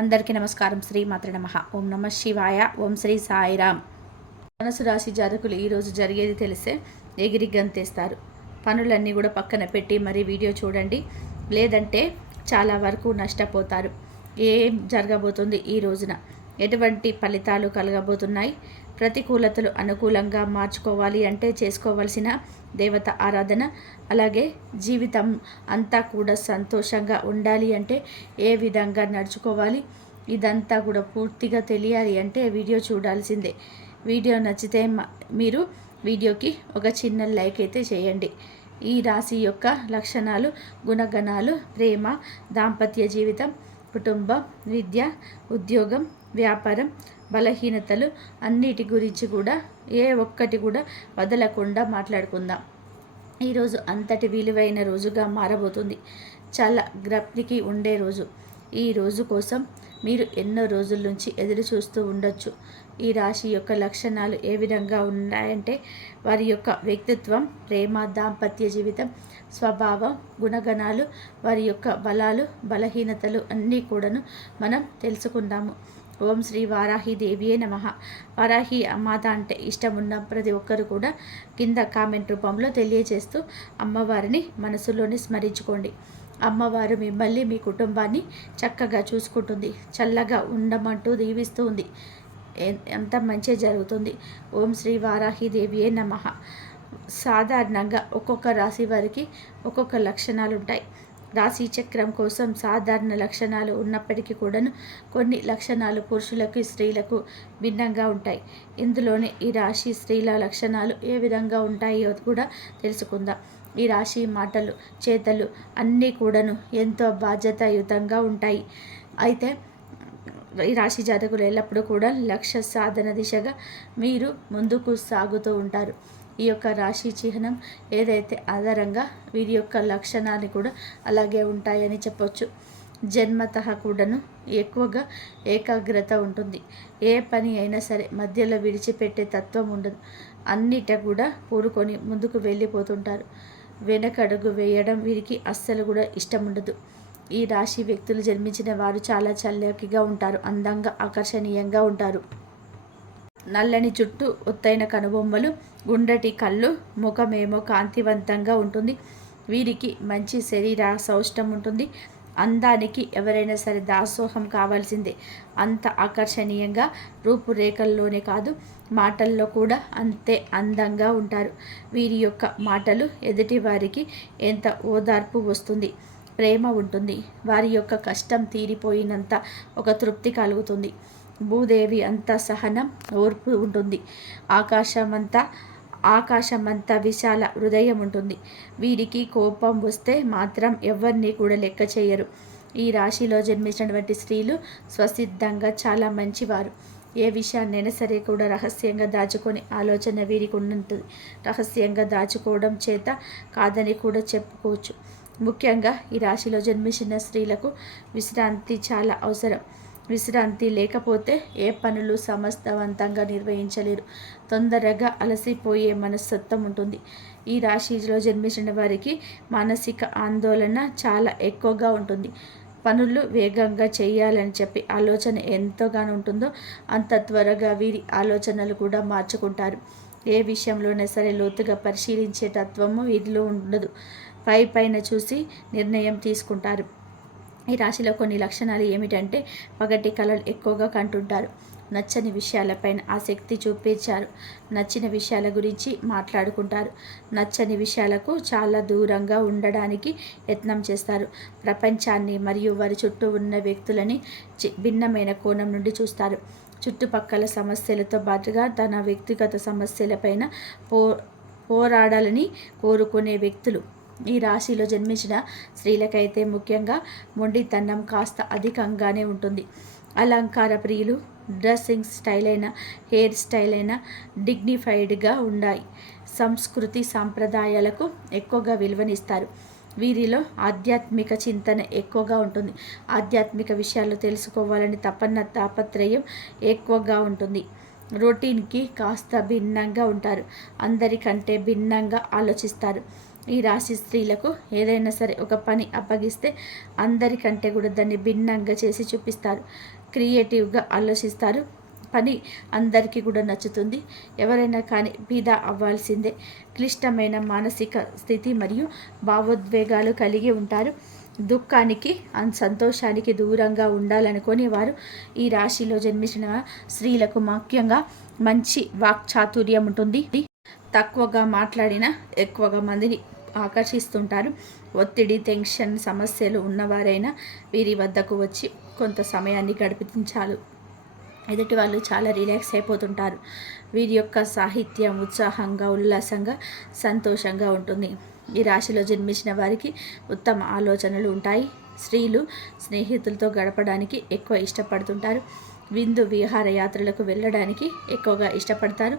అందరికీ నమస్కారం. శ్రీమాత్రే నమః. ఓం నమ శివాయ. ఓం శ్రీ సాయిరామ్. ధనుసు రాశి జాతకులు ఈరోజు జరిగేది తెలిస్తే ఎగిరి గంతేస్తారు. పనులన్నీ కూడా పక్కన పెట్టి మరీ వీడియో చూడండి, లేదంటే చాలా వరకు నష్టపోతారు. ఏం జరగబోతుంది ఈ రోజున, ఎటువంటి ఫలితాలు కలగబోతున్నాయి, ప్రతికూలతలు అనుకూలంగా మార్చుకోవాలి అంటే చేసుకోవాల్సిన దేవత ఆరాధన, అలాగే జీవితం అంతా కూడా సంతోషంగా ఉండాలి అంటే ఏ విధంగా నడుచుకోవాలి, ఇదంతా కూడా పూర్తిగా తెలియాలి అంటే వీడియో చూడాల్సిందే. వీడియో నచ్చితే మీరు వీడియోకి ఒక చిన్న లైక్ అయితే చేయండి. ఈ రాశి యొక్క లక్షణాలు, గుణగణాలు, ప్రేమ, దాంపత్య జీవితం, కుటుంబం, విద్య, ఉద్యోగం, వ్యాపారం, బలహీనతలు అన్నిటి గురించి కూడా ఏ ఒక్కటి కూడా వదలకుండా మాట్లాడుకుందాం. ఈరోజు అంతటి విలువైన రోజుగా మారబోతుంది. చాలా జ్ఞప్తికి ఉండే రోజు. ఈ రోజు కోసం మీరు ఎన్నో రోజుల నుంచి ఎదురు చూస్తూ ఉండొచ్చు. ఈ రాశి యొక్క లక్షణాలు ఏ విధంగా ఉన్నాయంటే వారి యొక్క వ్యక్తిత్వం, ప్రేమ, దాంపత్య జీవితం, స్వభావం, గుణగణాలు, వారి యొక్క బలాలు, బలహీనతలు అన్నీ కూడాను మనం తెలుసుకుందాము. ఓం శ్రీ వారాహి దేవియే నమః. వారాహి మాత అంటే ఇష్టం ఉన్న ప్రతి ఒక్కరు కూడా కింద కామెంట్ రూపంలో తెలియజేస్తూ అమ్మవారిని మనసులోనే స్మరించుకోండి. అమ్మవారు మిమ్మల్ని, మీ కుటుంబాన్ని చక్కగా చూసుకుంటుంది, చల్లగా ఉండమంటూ దీవిస్తూ ఉంది. ఎంత మంచి జరుగుతుంది. ఓం శ్రీ వారాహి దేవియే నమః. సాధారణంగా ఒక్కొక్క రాశి వారికి ఒక్కొక్క లక్షణాలు ఉంటాయి. రాశి చక్రం కోసం సాధారణ లక్షణాలు ఉన్నప్పటికీ కూడాను కొన్ని లక్షణాలు పురుషులకు, స్త్రీలకు భిన్నంగా ఉంటాయి. ఇందులోనే ఈ రాశి స్త్రీల లక్షణాలు ఏ విధంగా ఉంటాయో కూడా తెలుసుకుందాం. ఈ రాశి మాటలు, చేతలు అన్నీ కూడాను ఎంతో బాధ్యతాయుతంగా ఉంటాయి. అయితే ఈ రాశి జాతకులు ఎల్లప్పుడూ కూడా లక్ష్య సాధన దిశగా మీరు ముందుకు సాగుతూ ఉంటారు. ఈ యొక్క రాశి చిహ్నం ఏదైతే ఆధారంగా వీరి యొక్క లక్షణాలు కూడా అలాగే ఉంటాయని చెప్పొచ్చు. జన్మతః కూడాను ఎక్కువగా ఏకాగ్రత ఉంటుంది. ఏ పని అయినా సరే మధ్యలో విడిచిపెట్టే తత్వం ఉండదు. అన్నిట కూడా కూరుకొని ముందుకు వెళ్ళిపోతుంటారు. వెనకడుగు వేయడం వీరికి అస్సలు కూడా ఇష్టం ఉండదు. ఈ రాశి వ్యక్తులు జన్మించిన వారు చాలా చల్లకిగా ఉంటారు, అందంగా, ఆకర్షణీయంగా ఉంటారు. నల్లని జుట్టు, ఒత్తైన కనుబొమ్మలు, గుండ్రటి కళ్ళు, ముఖమేమో కాంతివంతంగా ఉంటుంది. వీరికి మంచి శరీర సౌష్టం ఉంటుంది. అందానికి ఎవరైనా సరే దాసోహం కావాల్సిందే. అంత ఆకర్షణీయంగా రూపురేఖల్లోనే కాదు, మాటల్లో కూడా అంతే అందంగా ఉంటారు. వీరి యొక్క మాటలు ఎదుటి వారికి ఎంత ఓదార్పు వస్తుంది, ప్రేమ ఉంటుంది. వారి యొక్క కష్టం తీరిపోయినంత ఒక తృప్తి కలుగుతుంది. భూదేవి అంత సహనం, ఓర్పు ఉంటుంది. ఆకాశమంతా విశాల హృదయం ఉంటుంది. వీరికి కోపం వస్తే మాత్రం ఎవరిని కూడా లెక్క చేయరు. ఈ రాశిలో జన్మించినటువంటి స్త్రీలు స్వసిద్ధంగా చాలా మంచివారు. ఏ విషయాన్నైనా సరే కూడా రహస్యంగా దాచుకొని ఆలోచన వీరికి ఉంటుంది. రహస్యంగా దాచుకోవడం చేత కాదని కూడా చెప్పుకోవచ్చు. ముఖ్యంగా ఈ రాశిలో జన్మించిన స్త్రీలకు విశ్రాంతి చాలా అవసరం. విశ్రాంతి లేకపోతే ఏ పనులు సమర్థవంతంగా నిర్వహించలేరు. తొందరగా అలసిపోయే మనస్తత్వం ఉంటుంది. ఈ రాశిలో జన్మించిన వారికి మానసిక ఆందోళన చాలా ఎక్కువగా ఉంటుంది. పనులు వేగంగా చేయాలని చెప్పి ఆలోచన ఎంతగానో ఉంటుందో అంత త్వరగా వీరి ఆలోచనలు కూడా మార్చుకుంటారు. ఏ విషయంలోనే సరే లోతుగా పరిశీలించే తత్వము వీరిలో ఉండదు. పైన చూసి నిర్ణయం తీసుకుంటారు. ఈ రాశిలో కొన్ని లక్షణాలు ఏమిటంటే పగటి కళలు ఎక్కువగా కంటుంటారు. నచ్చని విషయాలపైన ఆసక్తి చూపించారు. నచ్చిన విషయాల గురించి మాట్లాడుకుంటారు. నచ్చని విషయాలకు చాలా దూరంగా ఉండడానికి యత్నం చేస్తారు. ప్రపంచాన్ని మరియు వారి చుట్టూ ఉన్న వ్యక్తులని భిన్నమైన కోణం నుండి చూస్తారు. చుట్టుపక్కల సమస్యలతో పాటుగా తన వ్యక్తిగత సమస్యలపైన పోరాడాలని కోరుకునే వ్యక్తులు. ఈ రాశిలో జన్మించిన స్త్రీలకైతే ముఖ్యంగా మొండితనం కాస్త అధికంగానే ఉంటుంది. అలంకార ప్రియులు. డ్రెస్సింగ్ స్టైల్ అయినా, హెయిర్ స్టైల్ అయినా డిగ్నిఫైడ్గా ఉండాలి. సంస్కృతి సాంప్రదాయాలకు ఎక్కువగా విలువనిస్తారు. వీరిలో ఆధ్యాత్మిక చింతన ఎక్కువగా ఉంటుంది. ఆధ్యాత్మిక విషయాలు తెలుసుకోవాలని తాపత్రయం ఎక్కువగా ఉంటుంది. రొటీన్కి కాస్త భిన్నంగా ఉంటారు. అందరికంటే భిన్నంగా ఆలోచిస్తారు. ఈ రాశి స్త్రీలకు ఏదైనా సరే ఒక పని అప్పగిస్తే అందరికంటే కూడా దాన్ని భిన్నంగా చేసి చూపిస్తారు. క్రియేటివ్గా ఆలోచిస్తారు. పని అందరికీ కూడా నచ్చుతుంది. ఎవరైనా కానీ ఫిదా అవ్వాల్సిందే. క్లిష్టమైన మానసిక స్థితి మరియు భావోద్వేగాలు కలిగి ఉంటారు. దుఃఖానికి సంతోషానికి దూరంగా ఉండాలనుకునే వారు ఈ రాశిలో జన్మించిన స్త్రీలకు ముఖ్యంగా మంచి వాక్చాతుర్యం ఉంటుంది. తక్కువగా మాట్లాడినా ఎక్కువగా మందిని ఆకర్షిస్తుంటారు. ఒత్తిడి, టెన్షన్ సమస్యలు ఉన్నవారైనా వీరి వద్దకు వచ్చి కొంత సమయాన్ని గడిపించాలి. ఎదుటి వాళ్ళు చాలా రిలాక్స్ అయిపోతుంటారు. వీరి యొక్క సాహిత్యం ఉత్సాహంగా, ఉల్లాసంగా, సంతోషంగా ఉంటుంది. ఈ రాశిలో జన్మించిన వారికి ఉత్తమ ఆలోచనలు ఉంటాయి. స్త్రీలు స్నేహితులతో గడపడానికి ఎక్కువ ఇష్టపడుతుంటారు. విందు విహారయాత్రలకు వెళ్ళడానికి ఎక్కువగా ఇష్టపడతారు.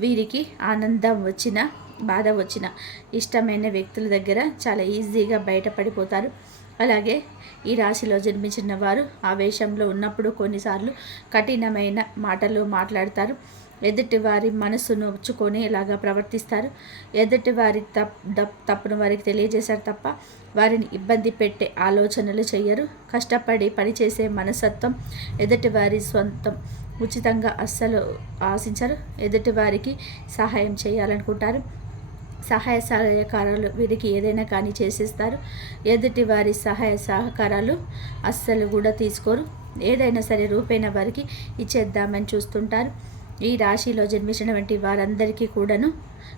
వీరికి ఆనందం వచ్చిన, బాధ వచ్చిన ఇష్టమైన వ్యక్తుల దగ్గర చాలా ఈజీగా బయటపడిపోతారు. అలాగే ఈ రాశిలో జన్మించిన వారు ఆవేశంలో ఉన్నప్పుడు కొన్నిసార్లు కఠినమైన మాటలు మాట్లాడతారు. ఎదుటివారి మనసు నొచ్చుకొని ఇలాగా ప్రవర్తిస్తారు. ఎదుటివారి తప్పును వారికి తెలియజేశారు తప్ప వారిని ఇబ్బంది పెట్టే ఆలోచనలు చేయరు. కష్టపడి పనిచేసే మనస్తత్వం. ఎదుటివారి సొంతం ఉచితంగా అస్సలు ఆశించరు. ఎదుటివారికి సహాయం చేయాలనుకుంటారు. సహాయ సహకారాలు వీరికి ఏదైనా కానీ చేసేస్తారు. ఎదుటి వారి సహాయ సహకారాలు అస్సలు కూడా తీసుకోరు. ఏదైనా సరే రూపైన వారికి ఇచ్చేద్దామని చూస్తుంటారు. ఈ రాశిలో జన్మించినటువంటి వారందరికీ కూడాను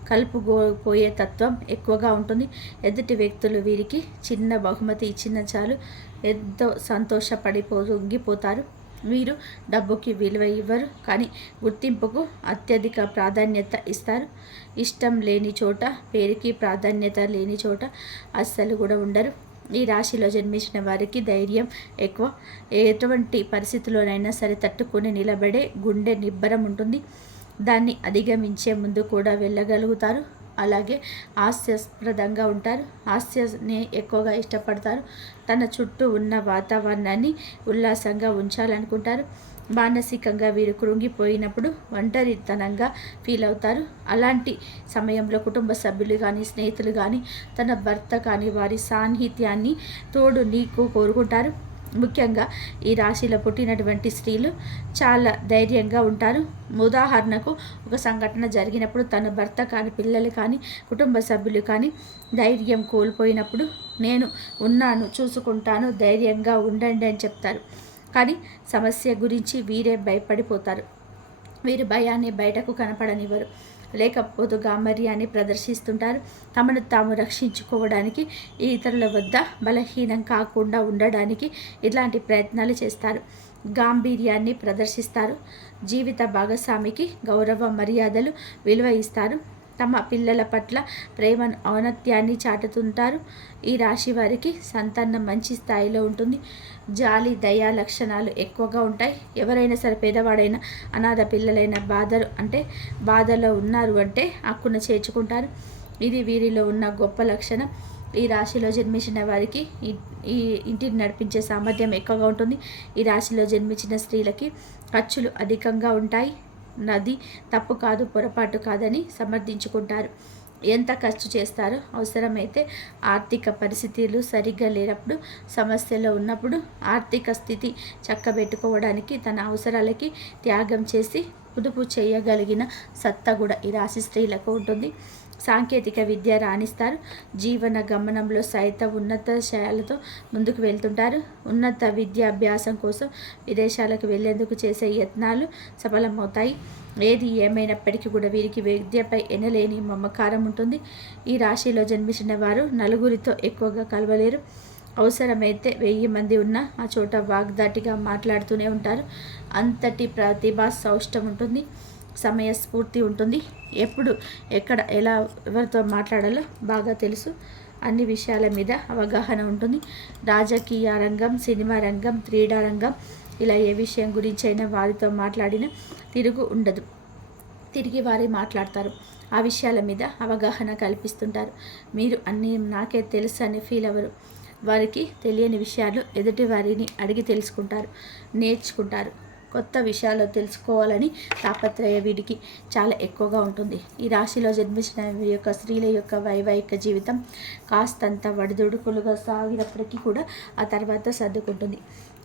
కలుపుపోయే తత్వం ఎక్కువగా ఉంటుంది. ఎదుటి వ్యక్తులు వీరికి చిన్న బహుమతి ఇచ్చిన చాలు ఎంతో సంతోషపడిపోతారు. వీరు డబ్బుకి విలువ ఇవ్వరు, కానీ గుర్తింపుకు అత్యధిక ప్రాధాన్యత ఇస్తారు. ఇష్టం లేని చోట, పేరుకి ప్రాధాన్యత లేని చోట అస్సలు కూడా ఉండరు. ఈ రాశిలో జన్మించిన వారికి ధైర్యం ఎక్కువ. ఎటువంటి పరిస్థితుల్లోనైనా సరే తట్టుకొని నిలబడే గుండె నిబ్బరం ఉంటుంది. దాన్ని అధిగమించే ముందు కూడా వెళ్ళగలుగుతారు. అలాగే హాస్యాస్పదంగా ఉంటారు. హాస్యాన్ని ఎక్కువగా ఇష్టపడతారు. తన చుట్టూ ఉన్న వాతావరణాన్ని ఉల్లాసంగా ఉంచాలనుకుంటారు. మానసికంగా వీరు కృంగిపోయినప్పుడు ఒంటరితనంగా ఫీల్ అవుతారు. అలాంటి సమయంలో కుటుంబ సభ్యులు కానీ, స్నేహితులు కానీ, తన భర్త కానీ వారి సాన్నిహిత్యాన్ని తోడు నీకు కోరుకుంటారు. ముఖ్యంగా ఈ రాశిలో పుట్టినటువంటి స్త్రీలు చాలా ధైర్యంగా ఉంటారు. ఉదాహరణకు ఒక సంఘటన జరిగినప్పుడు తన భర్త కానీ, పిల్లలు కానీ, కుటుంబ సభ్యులు కానీ ధైర్యం కోల్పోయినప్పుడు నేను ఉన్నాను, చూసుకుంటాను, ధైర్యంగా ఉండండి అని చెప్తారు. కానీ సమస్య గురించి వీరే భయపడిపోతారు. వీరు భయాన్ని బయటకు కనపడనివ్వరు. లేకపోతే గాంభీర్యాన్ని ప్రదర్శిస్తుంటారు. తమను తాము రక్షించుకోవడానికి, ఇతరుల వద్ద బలహీనం కాకుండా ఉండడానికి ఇట్లాంటి ప్రయత్నాలు చేస్తారు. గాంభీర్యాన్ని ప్రదర్శిస్తారు. జీవిత భాగస్వామికి గౌరవ మర్యాదలు విలువ ఇస్తారు. తమ పిల్లల పట్ల ప్రేమను, ఔన్నత్యాన్ని చాటుతుంటారు. ఈ రాశి వారికి సంతానం మంచి స్థాయిలో ఉంటుంది. జాలి, దయా లక్షణాలు ఎక్కువగా ఉంటాయి. ఎవరైనా సరే పేదవాడైనా, అనాథ పిల్లలైన బాధలో ఉన్నారు అంటే హక్కున చేర్చుకుంటారు. ఇది వీరిలో ఉన్న గొప్ప లక్షణం. ఈ రాశిలో జన్మించిన వారికి ఈ ఇంటిని నడిపించే సామర్థ్యం ఎక్కువగా ఉంటుంది. ఈ రాశిలో జన్మించిన స్త్రీలకి ఖర్చులు అధికంగా ఉంటాయి. నది తప్పు కాదు, పొరపాటు కాదని సమర్థించుకుంటారు. ఎంత ఖర్చు చేస్తారో, అవసరమైతే ఆర్థిక పరిస్థితులు సరిగ్గా లేనప్పుడు, సమస్యలో ఉన్నప్పుడు ఆర్థిక స్థితి చక్కబెట్టుకోవడానికి తన అవసరాలకి త్యాగం చేసి పొదుపు చేయగలిగిన సత్తా కూడా ఈ రాశి స్త్రీలకు ఉంటుంది. సాంకేతిక విద్య రాణిస్తారు. జీవన గమనంలో సైతం ఉన్నత శయాలతో ముందుకు వెళ్తుంటారు. ఉన్నత విద్యాభ్యాసం కోసం విదేశాలకు వెళ్లేందుకు చేసే యత్నాలు సఫలమవుతాయి. ఏది ఏమైనప్పటికీ కూడా వీరికి విద్యపై ఎనలేని మమకారం ఉంటుంది. ఈ రాశిలో జన్మించిన వారు నలుగురితో ఎక్కువగా కలవలేరు. అవసరమైతే 1000 మంది ఉన్నా ఆ చోట వాగ్దాటిగా మాట్లాడుతూనే ఉంటారు. అంతటి ప్రతిభా సౌష్టం ఉంటుంది. సమయస్ఫూర్తి ఉంటుంది. ఎప్పుడు, ఎక్కడ, ఎలా, ఎవరితో మాట్లాడాలో బాగా తెలుసు. అన్ని విషయాల మీద అవగాహన ఉంటుంది. రాజకీయ రంగం, సినిమా రంగం, క్రీడా రంగం, ఇలా ఏ విషయం గురించి అయినా వారితో మాట్లాడినా తిరుగు ఉండదు. తిరిగి వారి మాట్లాడతారు. ఆ విషయాల మీద అవగాహన కల్పిస్తుంటారు. మీరు అన్నీ నాకే తెలుసు అని ఫీల్ అవ్వరు. వారికి తెలియని విషయాలు ఎదుటి వారిని అడిగి తెలుసుకుంటారు, నేర్చుకుంటారు. కొత్త విషయాలు తెలుసుకోవాలని తాపత్రయ వీడికి చాలా ఎక్కువగా ఉంటుంది. ఈ రాశిలో జన్మించిన ఈ యొక్క స్త్రీల యొక్క వైవాహిక జీవితం కాస్తంత వడిదుడుకులుగా సాగినప్పటికీ కూడా ఆ తర్వాత సర్దుకుంటుంది.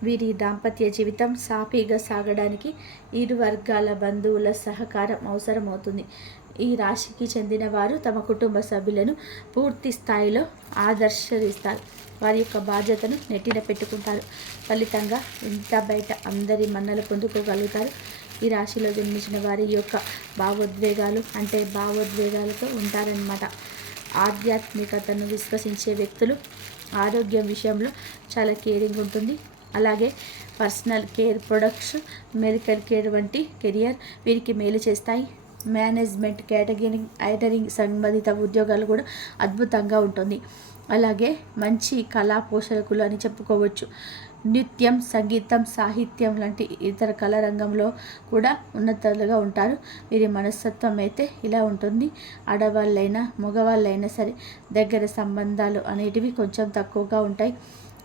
వీరి దాంపత్య జీవితం సాఫీగా సాగడానికి ఇరు వర్గాల బంధువుల సహకారం అవసరమవుతుంది. ఈ రాశికి చెందిన వారు తమ కుటుంబ సభ్యులను పూర్తి స్థాయిలో ఆదర్శిస్తారు. వారి యొక్క బాధ్యతను నెట్టిన పెట్టుకుంటారు. ఫలితంగా ఇంత బయట అందరి మన్నలు పొందుకోగలుగుతారు. ఈ రాశిలో జన్మించిన వారి యొక్క భావోద్వేగాలతో ఉంటారన్నమాట. ఆధ్యాత్మికతను విశ్వసించే వ్యక్తులు. ఆరోగ్యం విషయంలో చాలా కేరింగ్ ఉంటుంది. అలాగే personal care products, medical care వంటి కెరియర్ వీరికి మేలు చేస్తాయి. మేనేజ్మెంట్, క్యాటరింగ్ సంబంధిత ఉద్యోగాలు కూడా అద్భుతంగా ఉంటుంది. అలాగే మంచి కళా పోషకులు అని చెప్పుకోవచ్చు. నృత్యం, సంగీతం, సాహిత్యం లాంటి ఇతర కళా రంగంలో కూడా ఉన్నతులుగా ఉంటారు. వీరి మనస్తత్వం అయితే ఇలా ఉంటుంది. ఆడవాళ్ళైనా మగవాళ్ళైనా సరే దగ్గర సంబంధాలు అనేటివి కొంచెం తక్కువగా ఉంటాయి.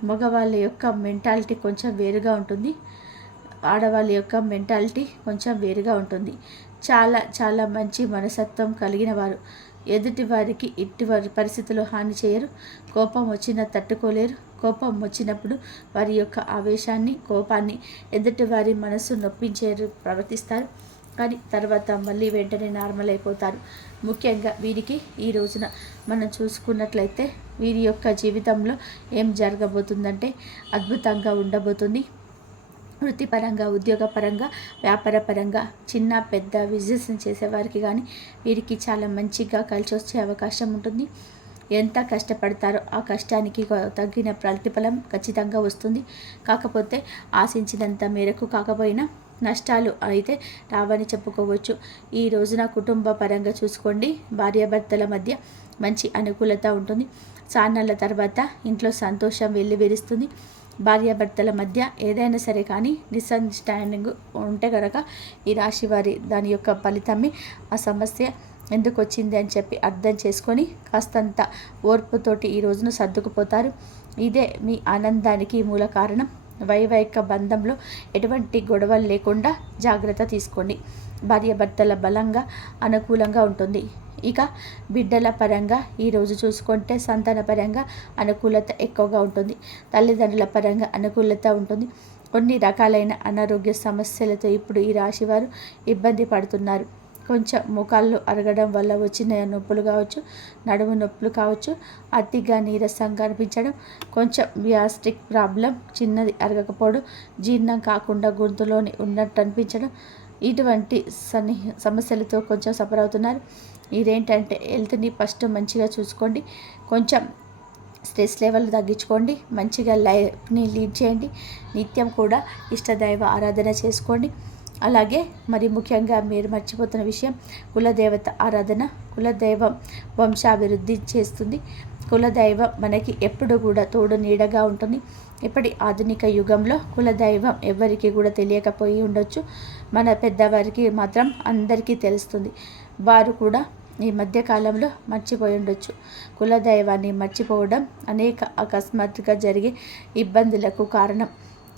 మగవాళ్ళ యొక్క మెంటాలిటీ కొంచెం వేరుగా ఉంటుంది. ఆడవాళ్ళ యొక్క మెంటాలిటీ కొంచెం వేరుగా ఉంటుంది. చాలా చాలా మంచి మనస్తత్వం కలిగిన వారు. ఎదుటి వారికి ఇటువంటి పరిస్థితుల్లో హాని చేయరు. కోపం వచ్చినా తట్టుకోలేరు. కోపం వచ్చినప్పుడు వారి యొక్క ఆవేశాన్ని, కోపాన్ని ఎదుటి వారి మనసు నొప్పించేరు ప్రవర్తిస్తారు. కానీ తర్వాత మళ్ళీ వెంటనే నార్మల్ అయిపోతారు. ముఖ్యంగా వీరికి ఈ రోజున మనం చూసుకున్నట్లయితే వీరి యొక్క జీవితంలో ఏం జరగబోతుందంటే అద్భుతంగా ఉండబోతుంది. వృత్తిపరంగా, ఉద్యోగపరంగా, వ్యాపారపరంగా చిన్న పెద్ద బిజినెస్ చేసేవారికి కానీ వీరికి చాలా మంచిగా కలిసి వచ్చే అవకాశం ఉంటుంది. ఎంత కష్టపడతారో ఆ కష్టానికి తగ్గిన ప్రతిఫలం ఖచ్చితంగా వస్తుంది. కాకపోతే ఆశించినంత మేరకు కాకపోయినా నష్టాలు అయితే రావని చెప్పుకోవచ్చు. ఈ రోజున కుటుంబ పరంగా చూసుకోండి. భార్యాభర్తల మధ్య మంచి అనుకూలత ఉంటుంది. చాన్నాళ్ళ తర్వాత ఇంట్లో సంతోషం వెల్లివిరుస్తుంది. భార్యాభర్తల మధ్య ఏదైనా సరే కానీ మిస్అండర్స్టాండింగ్ ఉంటే కనుక ఈ రాశి వారి దాని యొక్క ఫలితమే ఆ సమస్య ఎందుకు వచ్చింది అని చెప్పి అర్థం చేసుకొని కాస్తంత ఓర్పుతోటి ఈ రోజున సర్దుకుపోతారు. ఇదే మీ ఆనందానికి మూల కారణం. వైవాహిక బంధంలో ఎటువంటి గొడవలు లేకుండా జాగ్రత్త తీసుకోండి. భార్యాభర్తల బలంగా అనుకూలంగా ఉంటుంది. ఇక బిడ్డల పరంగా ఈరోజు చూసుకుంటే సంతాన పరంగా అనుకూలత ఎక్కువగా ఉంటుంది. తల్లిదండ్రుల పరంగా అనుకూలత ఉంటుంది. కొన్ని రకాలైన అనారోగ్య సమస్యలతో ఇప్పుడు ఈ రాశివారు ఇబ్బంది పడుతున్నారు. కొంచెం ముఖాల్లో అరగడం వల్ల వచ్చిన నొప్పులు కావచ్చు, నడుము నొప్పులు కావచ్చు, అతిగా నీరసంగా అనిపించడం, కొంచెం గ్యాస్ట్రిక్ ప్రాబ్లం, చిన్నది అరగకపోవడం, జీర్ణం కాకుండా గొంతులోని ఉన్నట్టు అనిపించడం, ఇటువంటి సమస్యలతో కొంచెం సఫర్ అవుతున్నారు. ఇదేంటంటే హెల్త్ని ఫస్ట్ మంచిగా చూసుకోండి. కొంచెం స్ట్రెస్ లెవెల్ తగ్గించుకోండి. మంచిగా లైఫ్ని లీడ్ చేయండి. నిత్యం కూడా ఇష్టదైవ ఆరాధన చేసుకోండి. అలాగే మరి ముఖ్యంగా మీరు మర్చిపోతున్న విషయం కులదేవత ఆరాధన. కులదైవం వంశాభివృద్ధి చేస్తుంది. కులదైవం మనకి ఎప్పుడు కూడా తోడు నీడగా ఉంటుంది. ఇప్పటి ఆధునిక యుగంలో కులదైవం ఎవరికి కూడా తెలియకపోయి ఉండొచ్చు. మన పెద్దవారికి మాత్రం అందరికీ తెలుస్తుంది. వారు కూడా ఈ మధ్యకాలంలో మర్చిపోయి ఉండొచ్చు. కులదైవాన్ని మర్చిపోవడం అనేక అకస్మాత్తుగా జరిగే ఇబ్బందులకు కారణం.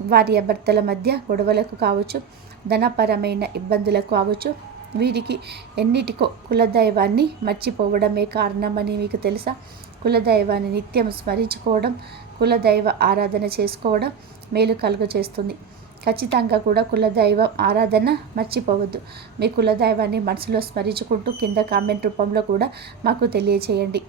భార్యాభర్తల మధ్య గొడవలకు కావచ్చు, ధనపరమైన ఇబ్బందులకు కావచ్చు. వీరికి ఎన్నిటికో కులదైవాన్ని మర్చిపోవడమే కారణమని మీకు తెలుసా? కులదైవాన్ని నిత్యం స్మరించుకోవడం, కులదైవ ఆరాధన చేసుకోవడం మేలు కలుగ చేస్తుంది. ఖచ్చితంగా కూడా కులదైవం ఆరాధన మర్చిపోవద్దు. మీ కులదైవాన్ని మనసులో స్మరించుకుంటూ కింద కామెంట్ రూపంలో కూడా మాకు తెలియచేయండి.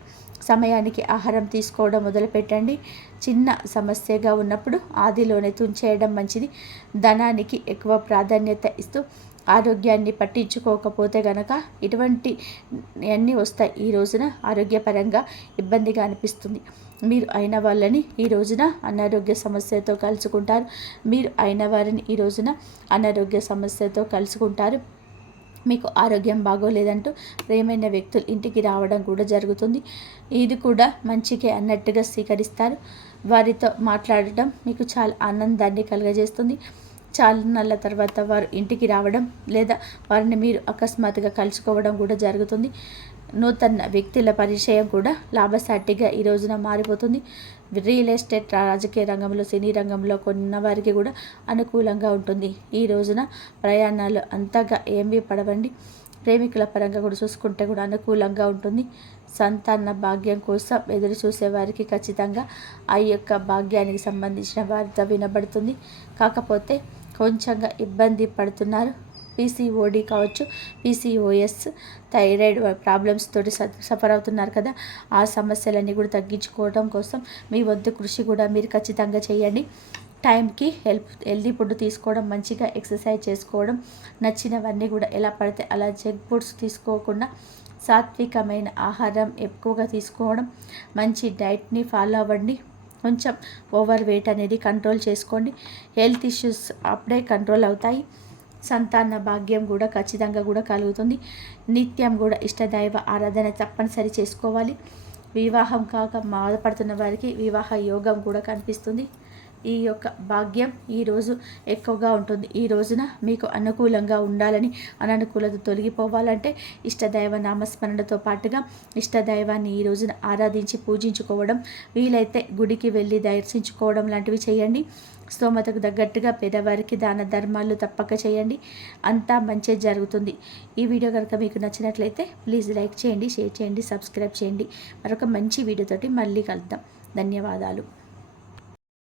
సమయానికి ఆహారం తీసుకోవడం మొదలుపెట్టండి. చిన్న సమస్యగా ఉన్నప్పుడు ఆదిలోనే తుంచేయడం మంచిది. ధనానికి ఎక్కువ ప్రాధాన్యత ఇస్తూ ఆరోగ్యాన్ని పట్టించుకోకపోతే గనక ఇటువంటి అన్నీ వస్తాయి. ఈ రోజున ఆరోగ్యపరంగా ఇబ్బందిగా అనిపిస్తుంది. మీరు అయిన వాళ్ళని ఈ రోజున అనారోగ్య సమస్యతో కలుసుకుంటారు. మీరు అయిన వారిని ఈ రోజున అనారోగ్య సమస్యతో కలుసుకుంటారు. మీకు ఆరోగ్యం బాగోలేదంటూ ప్రేమైన వ్యక్తులు ఇంటికి రావడం కూడా జరుగుతుంది. ఇది కూడా మంచికే అన్నట్టుగా స్వీకరిస్తారు. వారితో మాట్లాడటం మీకు చాలా ఆనందాన్ని కలుగజేస్తుంది. చాలా నెలల తర్వాత వారు ఇంటికి రావడం లేదా వారిని మీరు అకస్మాత్తుగా కలుసుకోవడం కూడా జరుగుతుంది. నూతన వ్యక్తుల పరిచయం కూడా లాభసాటిగా ఈ రోజున మారిపోతుంది. రియల్ ఎస్టేట్, రాజకీయ రంగంలో, సినీ రంగంలో కొన్న వారికి కూడా అనుకూలంగా ఉంటుంది. ఈ రోజున ప్రయాణాలు అంతగా ఏమీ పడవండి. ప్రేమికుల పరంగా కూడా చూసుకుంటే కూడా అనుకూలంగా ఉంటుంది. సంతాన భాగ్యం కోసం ఎదురు చూసేవారికి ఖచ్చితంగా ఆ యొక్క భాగ్యానికి సంబంధించిన వార్త వినబడుతుంది. కాకపోతే కొంచెంగా ఇబ్బంది పడుతున్నారు. పీసీఓడి కావచ్చు, పీసీఓఎస్, థైరాయిడ్ ప్రాబ్లమ్స్ తోటి సఫర్ అవుతున్నారు కదా, ఆ సమస్యలన్నీ కూడా తగ్గించుకోవడం కోసం మీ వంతు కృషి కూడా మీరు ఖచ్చితంగా చేయండి. టైంకి హెల్తీ ఫుడ్ తీసుకోవడం, మంచిగా ఎక్సర్సైజ్ చేసుకోవడం, నచ్చినవన్నీ కూడా ఎలా పడితే అలా జంక్ ఫుడ్స్ తీసుకోకుండా సాత్వికమైన ఆహారం ఎక్కువగా తీసుకోవడం, మంచి డైట్ని ఫాలో అవ్వండి. కొంచెం ఓవర్ వెయిట్ అనేది కంట్రోల్ చేసుకోండి. హెల్త్ ఇష్యూస్ అప్పుడే కంట్రోల్ అవుతాయి. సంతాన భాగ్యం కూడా ఖచ్చితంగా కూడా కలుగుతుంది. నిత్యం కూడా ఇష్టదైవ ఆరాధన తప్పనిసరి చేసుకోవాలి. వివాహం కాక బాధపడుతున్న వారికి వివాహ యోగం కూడా కనిపిస్తుంది. ఈ యొక్క భాగ్యం ఈరోజు ఎక్కువగా ఉంటుంది. ఈ రోజున మీకు అనుకూలంగా ఉండాలని, అననుకూలత తొలగిపోవాలంటే ఇష్టదైవ నామస్మరణతో పాటుగా ఇష్టదైవాన్ని ఈ రోజున ఆరాధించి పూజించుకోవడం, వీలైతే గుడికి వెళ్ళి దర్శించుకోవడం లాంటివి చేయండి. స్తోమతకు తగ్గట్టుగా పేదవారికి దాన ధర్మాలు తప్పక చేయండి. అంతా మంచి జరుగుతుంది. ఈ వీడియో కనుక మీకు నచ్చినట్లయితే ప్లీజ్ లైక్ చేయండి, షేర్ చేయండి, సబ్స్క్రైబ్ చేయండి. మరొక మంచి వీడియోతోటి మళ్ళీ కలుద్దాం. ధన్యవాదాలు.